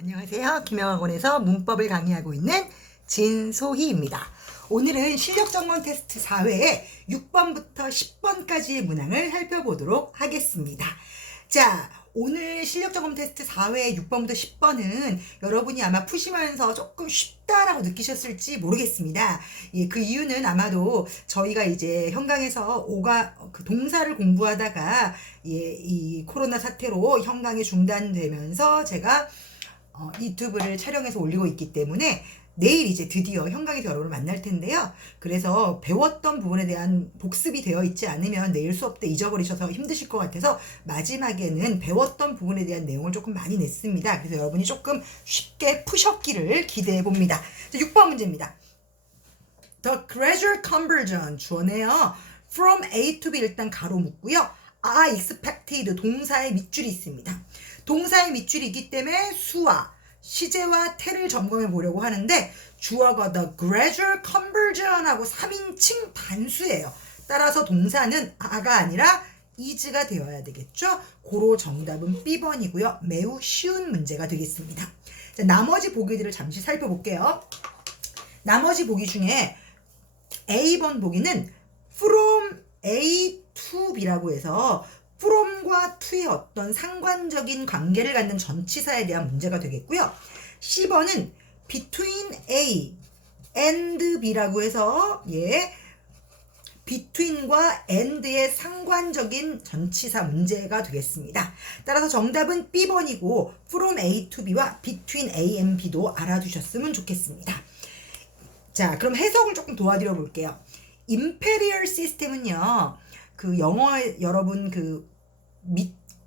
안녕하세요. 김영학원에서 문법을 강의하고 있는 진소희입니다. 오늘은 실력점검 테스트 4회에 6번부터 10번까지의 문항을 살펴보도록 하겠습니다. 자, 오늘 실력점검 테스트 4회 6번부터 10번은 여러분이 아마 푸시면서 조금 쉽다라고 느끼셨을지 모르겠습니다. 예, 그 이유는 아마도 저희가 이제 현강에서 그 동사를 공부하다가 이 코로나 사태로 현강이 중단되면서 제가 유튜브를 촬영해서 올리고 있기 때문에 내일 이제 드디어 현강에서 여러분을 만날 텐데요. 그래서 배웠던 부분에 대한 복습이 되어 있지 않으면 내일 수업 때 잊어버리셔서 힘드실 것 같아서 마지막에는 배웠던 부분에 대한 내용을 조금 많이 냈습니다. 그래서 여러분이 조금 쉽게 푸셨기를 기대해 봅니다. 6번 문제입니다. The gradual conversion 주어네요. From A to B 일단 가로 묶고요. I expected 동사의 밑줄이 있습니다. 동사의 밑줄이 있기 때문에 수와 시제와 태를 점검해 보려고 하는데 주어가 the gradual conversion 하고 3인칭 단수예요. 따라서 동사는 a가 아니라 is가 되어야 되겠죠. 고로 정답은 B번이고요. 매우 쉬운 문제가 되겠습니다. 자, 나머지 보기들을 잠시 살펴볼게요. 나머지 보기 중에 A번 보기는 from A to B라고 해서 from과 to의 어떤 상관적인 관계를 갖는 전치사에 대한 문제가 되겠고요. 10번은 between A and B라고 해서 between과 and의 상관적인 전치사 문제가 되겠습니다. 따라서 정답은 B번이고 from A to B와 between A and B도 알아두셨으면 좋겠습니다. 자, 그럼 해석을 조금 도와드려 볼게요. imperial system은요, 그 영어 여러분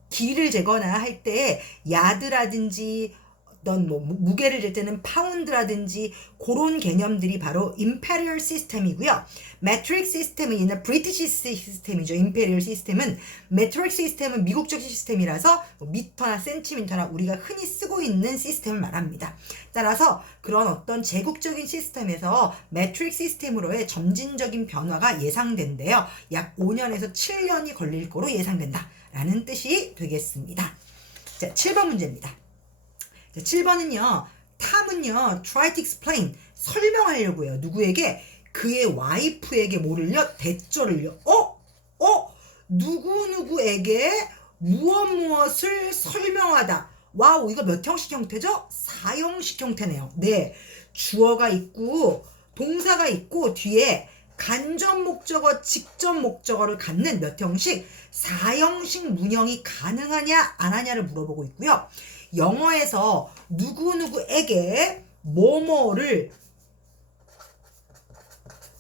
길이를 재거나 할 때 야드라든지 어떤 무게를 잴 때는 파운드라든지 그런 개념들이 바로 imperial system이고요. metric system은 얘는 british system이죠. imperial system은 metric system은 미국적 시스템이라서 미터나 센티미터나 우리가 흔히 쓰고 있는 시스템을 말합니다. 따라서 그런 어떤 제국적인 시스템에서 metric 시스템으로의 점진적인 변화가 예상된대요. 약 5년에서 7년이 걸릴 거로 예상된다 라는 뜻이 되겠습니다. 자, 7번 문제입니다. 자, 7번은요. 탐은요. try to explain 설명하려고 해요. 누구에게? 그의 와이프에게 뭐를요? 대절을요. 누구누구에게 무엇을 설명하다. 와우, 이거 몇 형식 형태죠? 4형식 형태네요. 네. 주어가 있고 동사가 있고 뒤에 간접 목적어, 직접 목적어를 갖는 몇 형식? 4형식 문형이 가능하냐 안 하냐를 물어보고 있고요. 영어에서 누구누구에게 뭐뭐를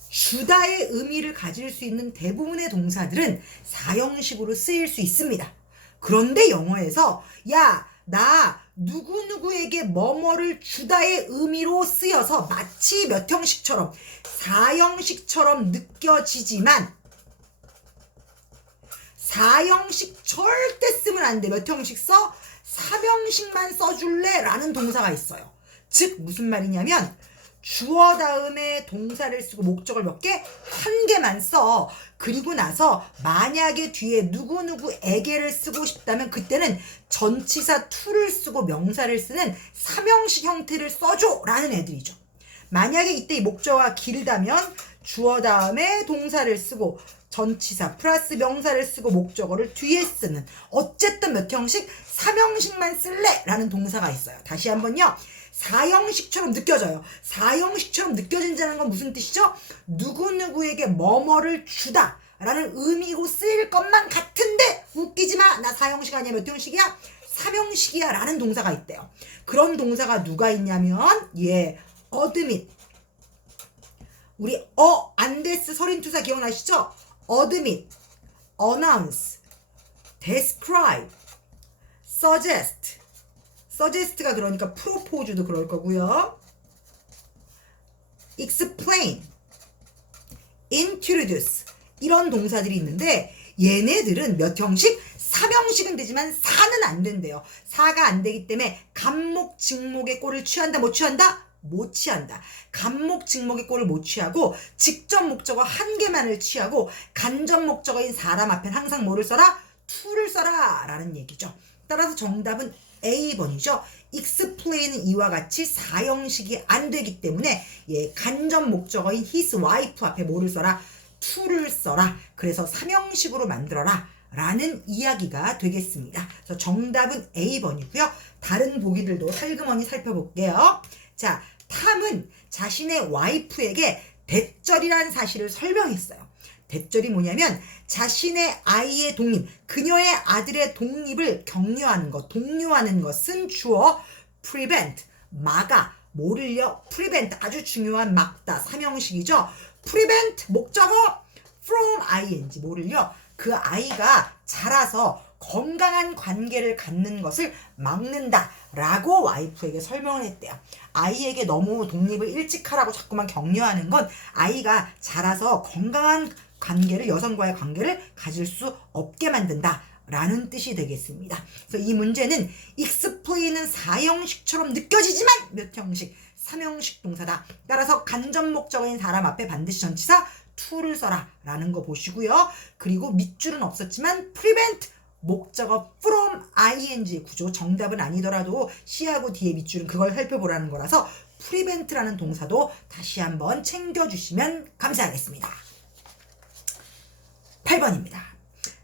주다의 의미를 가질 수 있는 대부분의 동사들은 4형식으로 쓰일 수 있습니다. 그런데 영어에서 나 누구누구에게 뭐뭐를 주다의 의미로 쓰여서 마치 몇 형식처럼 4형식처럼 느껴지지만 4형식 절대 쓰면 안 돼. 몇 형식 써? 3형식만 써줄래? 라는 동사가 있어요. 즉 무슨 말이냐면 주어 다음에 동사를 쓰고 목적을 몇 개? 한 개만 써. 그리고 나서 만약에 뒤에 누구누구에게를 쓰고 싶다면 그때는 전치사 to를 쓰고 명사를 쓰는 3형식 형태를 써줘 라는 애들이죠. 만약에 이때 이 목적어가 길다면 주어 다음에 동사를 쓰고 전치사 플러스 명사를 쓰고 목적어를 뒤에 쓰는 어쨌든 몇 형식? 3형식만 쓸래? 라는 동사가 있어요. 다시 한번요. 4형식처럼 느껴져요. 4형식처럼 느껴진다는 건 무슨 뜻이죠? 누구누구에게 뭐뭐를 주다 라는 의미로 쓰일 것만 같은데 웃기지 마. 나 4형식 아니야. 몇 형식이야? 3형식이야 라는 동사가 있대요. 그런 동사가 누가 있냐면 admit. 우리 안데스 서린투사 기억나시죠? admit, announce, describe, suggest. suggest가 그러니까 propose도 그럴 거고요. explain, introduce 이런 동사들이 있는데 얘네들은 몇 형식? 3형식은 되지만 4는 안 된대요. 4가 안 되기 때문에 간목, 직목의 꼴을 취한다, 못 취한다? 못 취한다. 간목, 직목의 꼴을 못 취하고 직접 목적어 한 개만을 취하고 간접 목적어인 사람 앞엔 항상 뭐를 써라? to를 써라 라는 얘기죠. 따라서 정답은 A번이죠. explain은 이와 같이 사형식이 안 되기 때문에 간접 목적어인 his wife 앞에 뭐를 써라? to를 써라. 그래서 3형식으로 만들어라 라는 이야기가 되겠습니다. 그래서 정답은 A번이고요. 다른 보기들도 살그머니 살펴볼게요. 자, 탐은 자신의 와이프에게 대절이라는 사실을 설명했어요. 대절이 뭐냐면 자신의 아이의 독립, 그녀의 아들의 독립을 격려하는 것, 독려하는 것은 주어 prevent, 막아, 뭐를요? prevent, 아주 중요한 막다, 3형식이죠. prevent, 목적어 from ing, 뭐를요? 그 아이가 자라서 건강한 관계를 갖는 것을 막는다 라고 와이프에게 설명을 했대요. 아이에게 너무 독립을 일찍 하라고 자꾸만 격려하는 건 아이가 자라서 건강한 관계를, 여성과의 관계를 가질 수 없게 만든다 라는 뜻이 되겠습니다. 그래서 이 문제는 explain은 4형식처럼 느껴지지만 몇 형식? 3형식 동사다. 따라서 간접 목적어인 사람 앞에 반드시 전치사 to를 써라 라는 거 보시고요. 그리고 밑줄은 없었지만 prevent 목적어 from ing 구조, 정답은 아니더라도 C하고 D의 밑줄은 그걸 살펴보라는 거라서 prevent라는 동사도 다시 한번 챙겨주시면 감사하겠습니다. 8번입니다.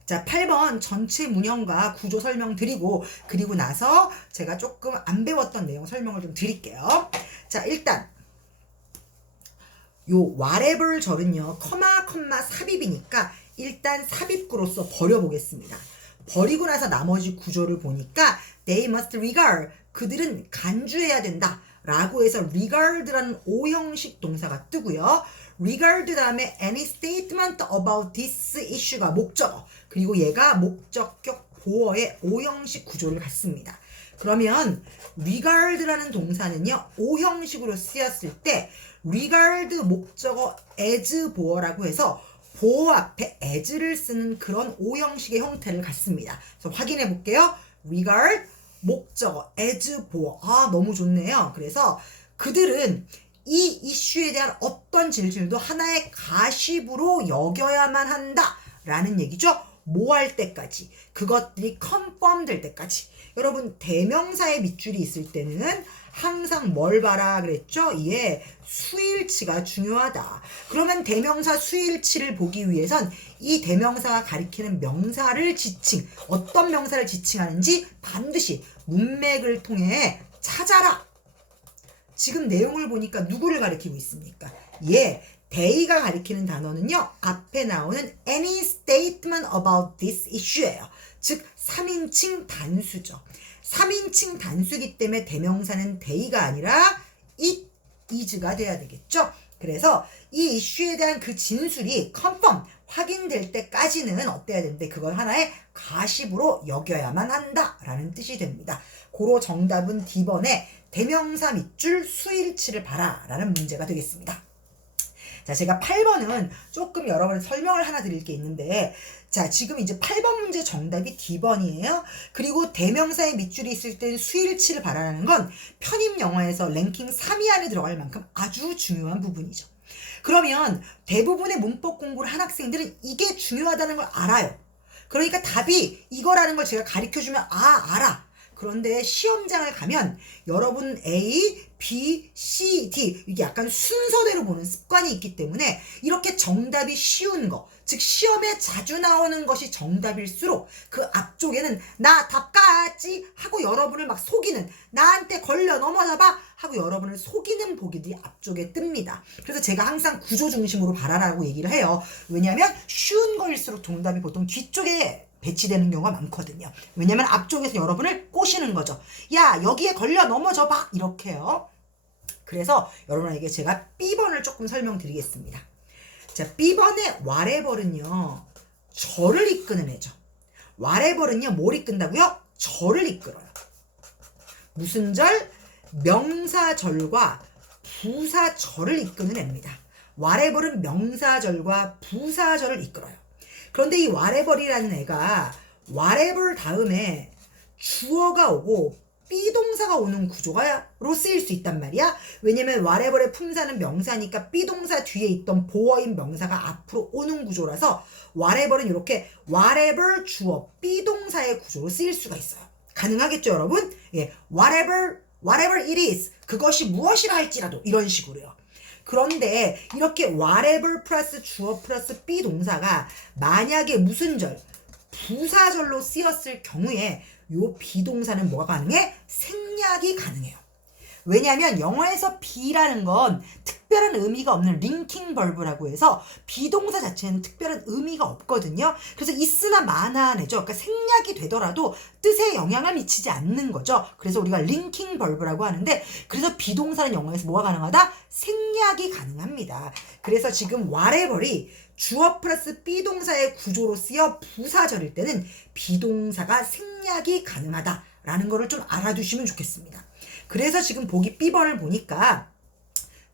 자, 8번 전체 문형과 구조 설명 드리고 그리고 나서 제가 조금 안 배웠던 내용 설명을 좀 드릴게요. 자, 일단 요 whatever 절은요 커마 삽입이니까 일단 삽입구로서 버려보겠습니다. 버리고 나서 나머지 구조를 보니까 they must regard, 그들은 간주해야 된다 라고 해서 regard라는 5형식 동사가 뜨고요. regard 다음에 any statement about this issue가 목적어, 그리고 얘가 목적격 보어의 5형식 구조를 갖습니다. 그러면 regard라는 동사는요 5형식으로 쓰였을 때 regard 목적어 as 보어라고 해서 보어 앞에 as를 쓰는 그런 5형식의 형태를 갖습니다. 그래서 확인해 볼게요. regard 목적어 as 보어. 아, 너무 좋네요. 그래서 그들은 이 이슈에 대한 어떤 질질도 하나의 가십으로 여겨야만 한다 라는 얘기죠. 뭐 할 때까지, 그것들이 컨펌 될 때까지. 여러분, 대명사의 밑줄이 있을 때는 항상 뭘 봐라 그랬죠? 예, 수일치가 중요하다. 그러면 대명사 수일치를 보기 위해선 이 대명사가 가리키는 명사를 지칭, 어떤 명사를 지칭하는지 반드시 문맥을 통해 찾아라. 지금 내용을 보니까 누구를 가리키고 있습니까? 예, they가 가리키는 단어는요 앞에 나오는 any statement about this issue예요. 즉 3인칭 단수죠. 3인칭 단수기 때문에 대명사는 they가 아니라 it, is가 돼야 되겠죠. 그래서 이 이슈에 대한 그 진술이 confirm, 확인될 때까지는 어때야 되는데 그걸 하나의 가십으로 여겨야만 한다 라는 뜻이 됩니다. 고로 정답은 D번에 대명사 밑줄 수일치를 봐라 라는 문제가 되겠습니다. 자, 제가 8번은 조금 여러분 설명을 하나 드릴 게 있는데, 자, 지금 이제 8번 문제 정답이 D번이에요. 그리고 대명사의 밑줄이 있을 때는 수일치를 바라는 건 편입 영어에서 랭킹 3위 안에 들어갈 만큼 아주 중요한 부분이죠. 그러면 대부분의 문법 공부를 한 학생들은 이게 중요하다는 걸 알아요. 그러니까 답이 이거라는 걸 제가 가르쳐주면 알아. 그런데 시험장을 가면 여러분 A, B, C, D 이게 약간 순서대로 보는 습관이 있기 때문에 이렇게 정답이 쉬운 거, 즉 시험에 자주 나오는 것이 정답일수록 그 앞쪽에는 나 답 같지 하고 여러분을 막 속이는, 나한테 걸려 넘어져봐 하고 여러분을 속이는 보기들이 앞쪽에 뜹니다. 그래서 제가 항상 구조 중심으로 봐라라고 얘기를 해요. 왜냐하면 쉬운 거일수록 정답이 보통 뒤쪽에 배치되는 경우가 많거든요. 왜냐면 앞쪽에서 여러분을 꼬시는 거죠. 야, 여기에 걸려 넘어져 봐 이렇게요. 그래서 여러분에게 제가 B번을 조금 설명드리겠습니다. 자, B번의 whatever는요 절을 이끄는 애죠. whatever는요 뭘 이끈다고요? 절을 이끌어요. 무슨 절? 명사절과 부사절을 이끄는 애입니다. whatever는 명사절과 부사절을 이끌어요. 그런데 이 whatever이라는 애가 whatever 다음에 주어가 오고 비동사가 오는 구조로 쓰일 수 있단 말이야. 왜냐면 whatever의 품사는 명사니까 비동사 뒤에 있던 보어인 명사가 앞으로 오는 구조라서 whatever는 이렇게 whatever 주어 비동사의 구조로 쓰일 수가 있어요. 가능하겠죠, 여러분? 예, whatever it is. 그것이 무엇이라 할지라도 이런 식으로요. 그런데 이렇게 whatever 플러스 주어 플러스 be 동사가 만약에 무슨 절, 부사절로 쓰였을 경우에 요 비동사는 뭐가 가능해? 생략이 가능해요. 왜냐하면 영어에서 be라는 건 특별한 의미가 없는 링킹 벌브라고 해서 비동사 자체는 특별한 의미가 없거든요. 그래서 있으나 마나내죠. 그러니까 생략이 되더라도 뜻에 영향을 미치지 않는 거죠. 그래서 우리가 링킹 벌브라고 하는데, 그래서 비동사는 영어에서 뭐가 가능하다? 생략이 가능합니다. 그래서 지금 whatever이 주어 플러스 비동사의 구조로 쓰여 부사절일 때는 비동사가 생략이 가능하다라는 거를 좀 알아두시면 좋겠습니다. 그래서 지금 보기 B번을 보니까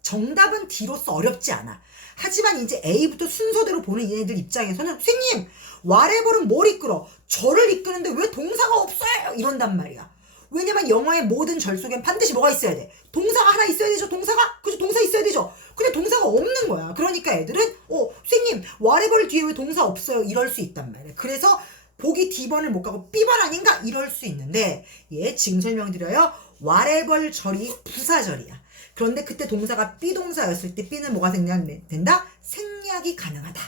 정답은 D로서 어렵지 않아. 하지만 이제 A부터 순서대로 보는 얘네들 입장에서는 선생님, whatever는 뭘 이끌어? 저를 이끄는데 왜 동사가 없어요? 이런단 말이야. 왜냐면 영어의 모든 절 속엔 반드시 뭐가 있어야 돼? 동사가 하나 있어야 되죠, 동사가? 그죠? 동사 있어야 되죠? 근데 동사가 없는 거야. 그러니까 애들은 선생님, whatever 뒤에 왜 동사 없어요? 이럴 수 있단 말이야. 그래서 보기 D번을 못 가고 B번 아닌가? 이럴 수 있는데, 지금 설명드려요. whatever 절이 부사절이야. 그런데 그때 동사가 B동사였을 때 B는 뭐가 생략된다? 생략이 가능하다.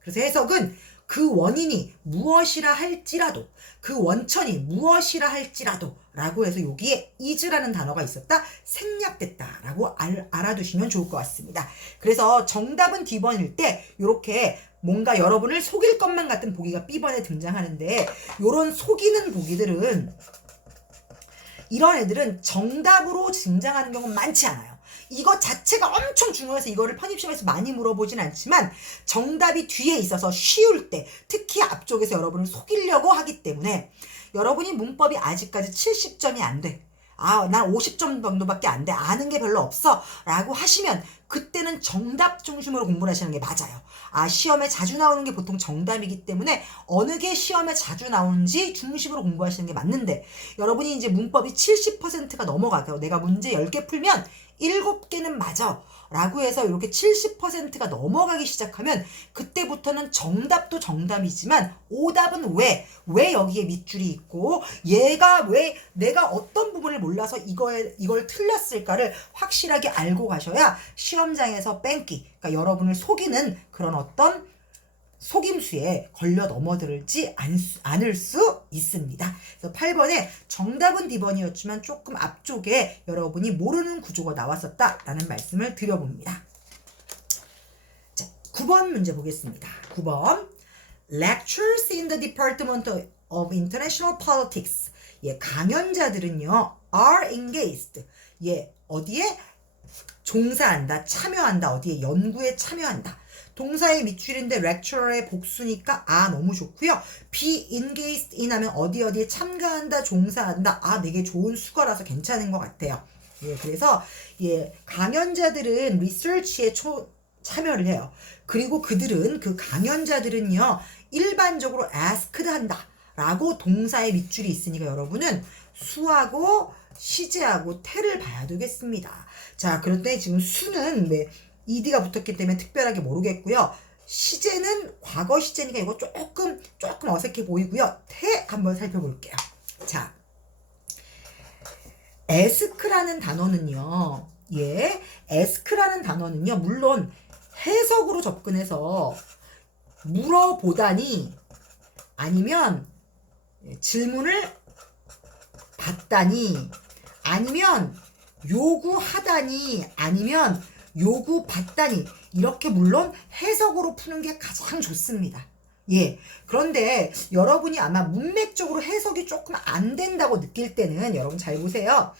그래서 해석은 그 원인이 무엇이라 할지라도, 그 원천이 무엇이라 할지라도 라고 해서 여기에 is라는 단어가 있었다, 생략됐다 라고 알아두시면 좋을 것 같습니다. 그래서 정답은 D번일 때 이렇게 뭔가 여러분을 속일 것만 같은 보기가 B번에 등장하는데, 요런 속이는 보기들은, 이런 애들은 정답으로 등장하는 경우는 많지 않아요. 이거 자체가 엄청 중요해서 이거를 편입시험에서 많이 물어보진 않지만 정답이 뒤에 있어서 쉬울 때, 특히 앞쪽에서 여러분을 속이려고 하기 때문에, 여러분이 문법이 아직까지 70점이 안 돼, 난 50점 정도밖에 안 돼, 아는 게 별로 없어 라고 하시면 그때는 정답 중심으로 공부를 하시는 게 맞아요. 시험에 자주 나오는 게 보통 정답이기 때문에 어느 게 시험에 자주 나오는지 중심으로 공부하시는 게 맞는데, 여러분이 이제 문법이 70%가 넘어가요. 내가 문제 10개 풀면 7개는 맞아 라고 해서 이렇게 70%가 넘어가기 시작하면 그때부터는 정답도 정답이지만 오답은 왜 여기에 밑줄이 있고 얘가 왜 내가 어떤 부분을 몰라서 이걸 틀렸을까를 확실하게 알고 가셔야 시험장에서 뺑기, 그러니까 여러분을 속이는 그런 어떤 속임수에 걸려 넘어들지 않을 수 있습니다. 그래서 8번에 정답은 D번이었지만 조금 앞쪽에 여러분이 모르는 구조가 나왔었다라는 말씀을 드려봅니다. 자, 9번 문제 보겠습니다. 9번 Lectures in the Department of International Politics. 강연자들은요 are engaged. 어디에? 종사한다, 참여한다, 어디에? 연구에 참여한다. 동사의 밑줄인데 lecturer의 복수니까 너무 좋고요. be engaged in 하면 어디에 참가한다, 종사한다. 되게 좋은 수거라서 괜찮은 것 같아요. 그래서 강연자들은 리서치에 참여를 해요. 그리고 그 강연자들은요 일반적으로 asked 한다 라고 동사의 밑줄이 있으니까 여러분은 수하고 시제하고 태를 봐야 되겠습니다. 자, 그런데 지금 수는 ed가 붙었기 때문에 특별하게 모르겠고요. 시제는 과거 시제니까 이거 조금 어색해 보이고요. 태 한번 살펴볼게요. 자, ask라는 단어는요. ask라는 단어는요. 물론 해석으로 접근해서 물어보다니, 아니면 질문을 받다니, 아니면 요구하다니, 아니면 요구받다니, 이렇게 물론 해석으로 푸는 게 가장 좋습니다. 그런데 여러분이 아마 문맥적으로 해석이 조금 안 된다고 느낄 때는 여러분 잘 보세요.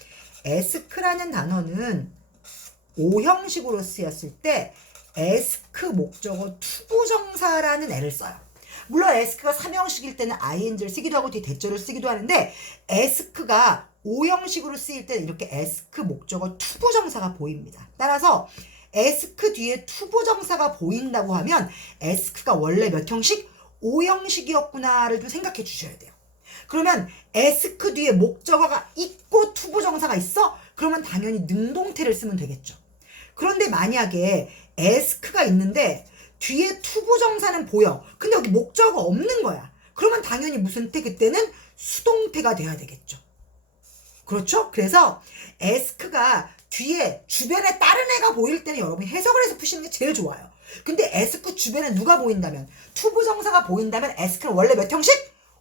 ask라는 단어는 오형식으로 쓰였을 때 ask 목적어 투부정사라는 애를 써요. 물론 ask가 3형식일 때는 ing를 쓰기도 하고 뒤에 대절을 쓰기도 하는데, ask가 5형식으로 쓰일 때는 이렇게 ask 목적어 투부정사가 보입니다. 따라서 ask 뒤에 투부정사가 보인다고 하면 ask가 원래 몇 형식? 5형식이었구나를 좀 생각해 주셔야 돼요. 그러면 ask 뒤에 목적어가 있고 투부정사가 있어? 그러면 당연히 능동태를 쓰면 되겠죠. 그런데 만약에 ask가 있는데 뒤에 투부정사는 보여. 근데 여기 목적어가 없는 거야. 그러면 당연히 무슨 태? 그때는 수동태가 돼야 되겠죠. 그렇죠? 그래서 ask가 뒤에 주변에 다른 애가 보일 때는 여러분이 해석을 해서 푸시는 게 제일 좋아요. 근데 ask 주변에 누가 보인다면, 투부정사가 보인다면 ask는 원래 몇 형식?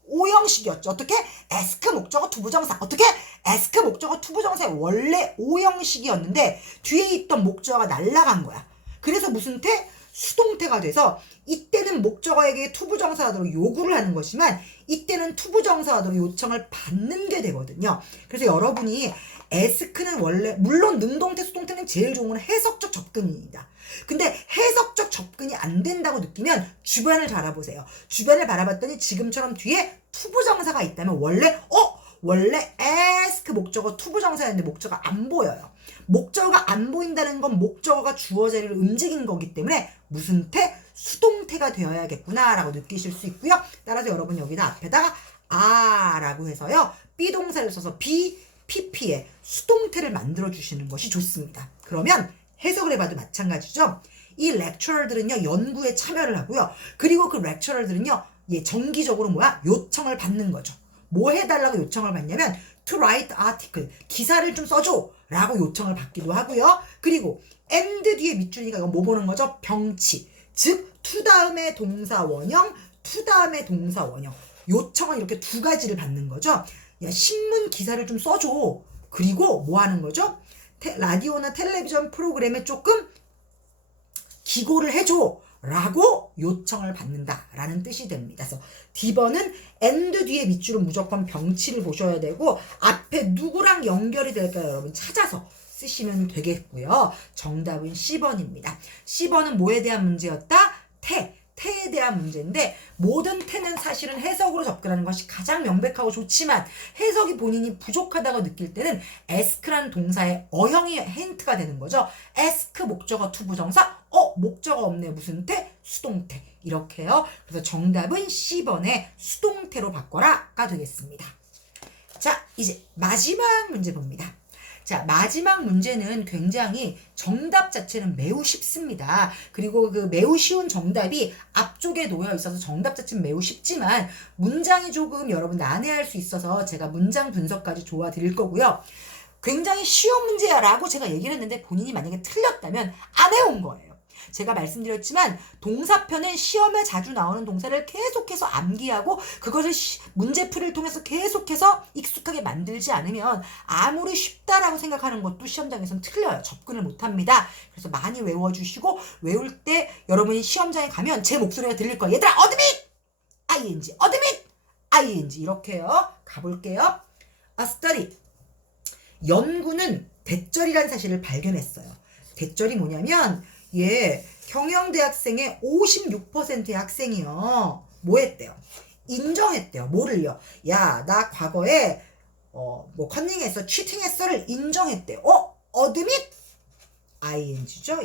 5형식이었죠. 어떻게? ask 목적어 투부정사. 어떻게? ask 목적어 투부정사의 원래 5형식이었는데 뒤에 있던 목적어가 날아간 거야. 그래서 무슨 태? 수동태가 돼서 이때는 목적어에게 투부정사하도록 요구를 하는 것이지만 이때는 투부정사하도록 요청을 받는 게 되거든요. 그래서 여러분이 ask는 원래 물론 능동태 수동태는 제일 좋은 건 해석적 접근입니다. 근데 해석적 접근이 안 된다고 느끼면 주변을 바라보세요. 주변을 바라봤더니 지금처럼 뒤에 투부정사가 있다면 원래 ask 목적어 투부정사였는데 목적어가 안 보여요. 목적어가 안 보인다는 건 목적어가 주어 자리를 움직인 거기 때문에 무슨 태? 수동태가 되어야겠구나 라고 느끼실 수 있고요. 따라서 여러분 여기다 앞에다가 라고 해서요. 비동사를 써서 PP에 수동태를 만들어 주시는 것이 좋습니다. 그러면 해석을 해봐도 마찬가지죠. 이 렉처러들은요 연구에 참여를 하고요. 그리고 그 렉처러들은요 정기적으로 요청을 받는 거죠. 뭐 해달라고 요청을 받냐면 to write article, 기사를 좀 써줘 라고 요청을 받기도 하고요. 그리고 and 뒤에 밑줄이니까 이거 뭐 보는 거죠? 병치, 즉 to 다음에 동사 원형, to 다음에 동사 원형. 요청은 이렇게 두 가지를 받는 거죠. 야, 신문 기사를 좀 써줘. 그리고 뭐 하는 거죠? 라디오나 텔레비전 프로그램에 조금 기고를 해줘 라고 요청을 받는다 라는 뜻이 됩니다. 그래서 D번은 and 뒤에 밑줄은 무조건 병치를 보셔야 되고 앞에 누구랑 연결이 될까요? 여러분 찾아서 쓰시면 되겠고요. 정답은 C번입니다. C번은 뭐에 대한 문제였다? 태에 대한 문제인데 모든 태는 사실은 해석으로 접근하는 것이 가장 명백하고 좋지만 해석이 본인이 부족하다고 느낄 때는 ask라는 동사의 어형이 힌트가 되는 거죠. ask 목적어 투부정사 목적어 없네 무슨 태? 수동태 이렇게요. 그래서 정답은 C번에 수동태로 바꿔라가 되겠습니다. 자 이제 마지막 문제 봅니다. 자, 마지막 문제는 굉장히 정답 자체는 매우 쉽습니다. 그리고 그 매우 쉬운 정답이 앞쪽에 놓여 있어서 정답 자체는 매우 쉽지만 문장이 조금 여러분 난해할 수 있어서 제가 문장 분석까지 도와드릴 거고요. 굉장히 쉬운 문제야 라고 제가 얘기를 했는데 본인이 만약에 틀렸다면 안 해온 거예요. 제가 말씀드렸지만 동사편은 시험에 자주 나오는 동사를 계속해서 암기하고 그것을 문제풀이를 통해서 계속해서 익숙하게 만들지 않으면 아무리 쉽다라고 생각하는 것도 시험장에서는 틀려요. 접근을 못합니다. 그래서 많이 외워주시고 외울 때 여러분이 시험장에 가면 제 목소리가 들릴 거예요. 얘들아 어드밋! ing 어드밋! ing 이렇게요. 가볼게요. study 연구는 대절이라는 사실을 발견했어요. 대절이 뭐냐면 경영대학생의 56%의 학생이요. 뭐 했대요? 인정했대요. 뭐를요? 야, 나 과거에 컨닝했어, 치팅했어를 인정했대요. 어드밋? ing죠.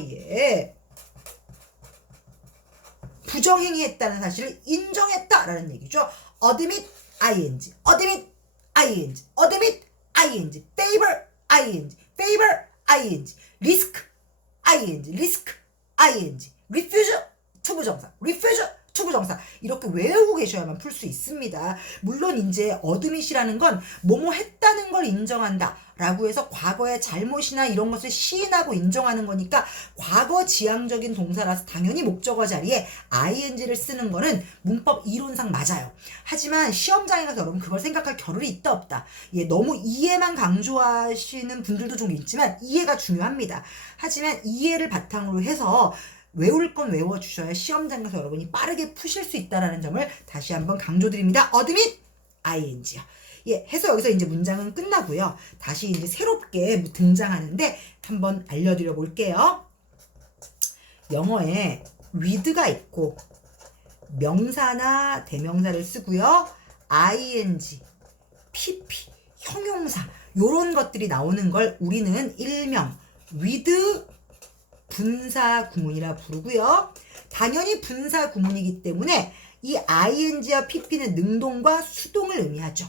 부정행위 했다는 사실을 인정했다라는 얘기죠. 어드밋 ing, 어드밋 ing, 어드밋 ing, favor ing, favor ing, risk ing, risk ing, refuse 투부정사, refuse 투부정사 이렇게 외우고 계셔야만 풀 수 있습니다. 물론 이제 어드밋이라는 건 뭐뭐 했다는 걸 인정한다 라고 해서 과거의 잘못이나 이런 것을 시인하고 인정하는 거니까 과거 지향적인 동사라서 당연히 목적어 자리에 ing를 쓰는 거는 문법 이론상 맞아요. 하지만 시험장에 가서 여러분 그걸 생각할 겨를이 있다 없다. 너무 이해만 강조하시는 분들도 좀 있지만 이해가 중요합니다. 하지만 이해를 바탕으로 해서 외울 건 외워주셔야 시험장에서 여러분이 빠르게 푸실 수 있다는 점을 다시 한번 강조드립니다. 어드밋 ing요. 해서 여기서 이제 문장은 끝나고요. 다시 이제 새롭게 등장하는데 한번 알려드려 볼게요. 영어에 with가 있고 명사나 대명사를 쓰고요. ing, pp, 형용사 요런 것들이 나오는 걸 우리는 일명 with 분사 구문이라 부르고요. 당연히 분사 구문이기 때문에 이 ing와 pp는 능동과 수동을 의미하죠.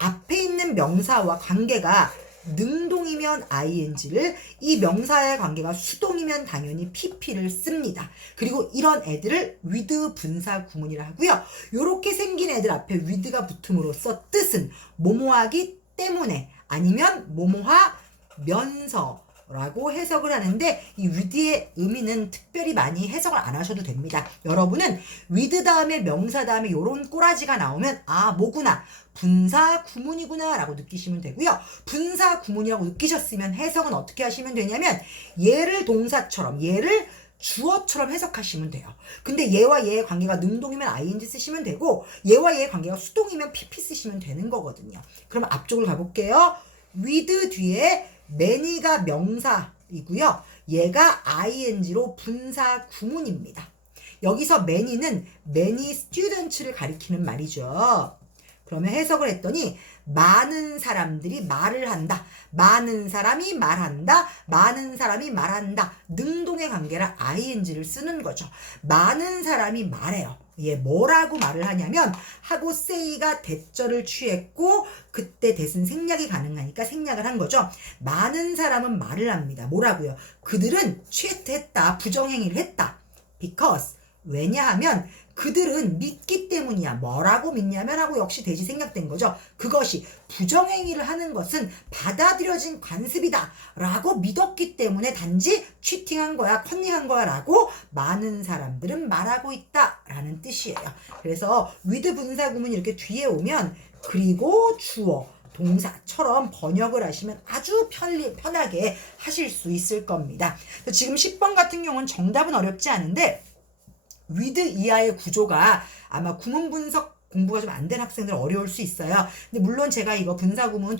앞에 있는 명사와 관계가 능동이면 ing를, 이 명사의 관계가 수동이면 당연히 pp를 씁니다. 그리고 이런 애들을 with 분사 구문이라 하고요. 요렇게 생긴 애들 앞에 with가 붙음으로써 뜻은 뭐뭐하기 때문에 아니면 뭐뭐하면서 라고 해석을 하는데, 이 with의 의미는 특별히 많이 해석을 안 하셔도 됩니다. 여러분은 with 다음에 명사 다음에 요런 꼬라지가 나오면 아 뭐구나, 분사 구문이구나 라고 느끼시면 되고요. 분사 구문이라고 느끼셨으면 해석은 어떻게 하시면 되냐면 얘를 동사처럼, 얘를 주어처럼 해석하시면 돼요. 근데 얘와 얘의 관계가 능동이면 ing 쓰시면 되고, 얘와 얘의 관계가 수동이면 pp 쓰시면 되는 거거든요. 그럼 앞쪽을 가볼게요. with 뒤에 many가 명사이고요. 얘가 ing로 분사 구문입니다. 여기서 many는 many students를 가리키는 말이죠. 그러면 해석을 했더니 많은 사람들이 말을 한다. 많은 사람이 말한다. 많은 사람이 말한다. 능동의 관계라 ing를 쓰는 거죠. 많은 사람이 말해요. 얘 뭐라고 말을 하냐면 하고 say가 대절을 취했고 그때 대신 생략이 가능하니까 생략을 한 거죠. 많은 사람은 말을 합니다. 뭐라고요? 그들은 취했다. 부정행위를 했다. because 왜냐하면 그들은 믿기 때문이야. 뭐라고 믿냐면 하고 역시 대시 생략된 거죠. 그것이 부정행위를 하는 것은 받아들여진 관습이다 라고 믿었기 때문에 단지 치팅한 거야, 컨닝한 거야 라고 많은 사람들은 말하고 있다 라는 뜻이에요. 그래서 with 분사 구문이 이렇게 뒤에 오면 그리고 주어 동사처럼 번역을 하시면 아주 편하게 하실 수 있을 겁니다. 지금 10번 같은 경우는 정답은 어렵지 않은데 with 이하의 구조가 아마 구문 분석 공부가 좀 안 된 학생들 어려울 수 있어요. 근데 물론 제가 이거 분사구문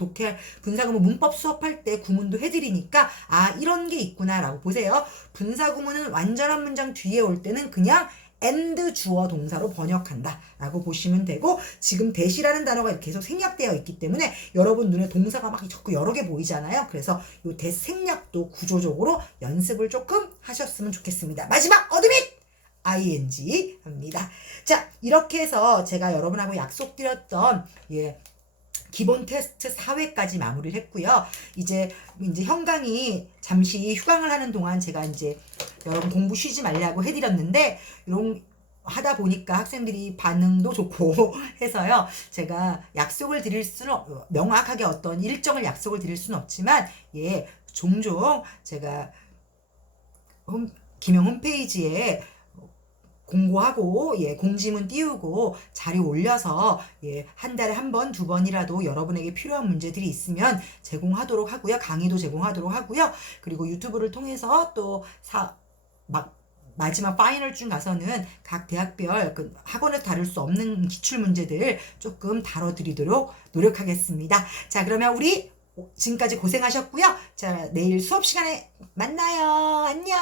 분사구문 문법 수업할 때 구문도 해드리니까 아 이런 게 있구나 라고 보세요. 분사구문은 완전한 문장 뒤에 올 때는 그냥 and 주어 동사로 번역한다 라고 보시면 되고, 지금 대시라는 단어가 계속 생략되어 있기 때문에 여러분 눈에 동사가 막 자꾸 여러 개 보이잖아요. 그래서 이 대생략도 구조적으로 연습을 조금 하셨으면 좋겠습니다. 마지막 어드밋! ing 합니다. 자, 이렇게 해서 제가 여러분하고 약속드렸던 기본 테스트 4회까지 마무리를 했고요. 이제 현강이 잠시 휴강을 하는 동안 제가 이제 여러분 공부 쉬지 말라고 해드렸는데 이런 하다 보니까 학생들이 반응도 좋고 해서요. 제가 약속을 드릴 수는 명확하게 어떤 일정을 약속을 드릴 수는 없지만 종종 제가 김영 홈페이지에 공고하고 공지문 띄우고 자료 올려서 한 달에 한 번, 두 번이라도 여러분에게 필요한 문제들이 있으면 제공하도록 하고요. 강의도 제공하도록 하고요. 그리고 유튜브를 통해서 또 마지막 파이널쯤 가서는 각 대학별 학원에서 다룰 수 없는 기출 문제들 조금 다뤄드리도록 노력하겠습니다. 자, 그러면 우리 지금까지 고생하셨고요. 자, 내일 수업 시간에 만나요. 안녕.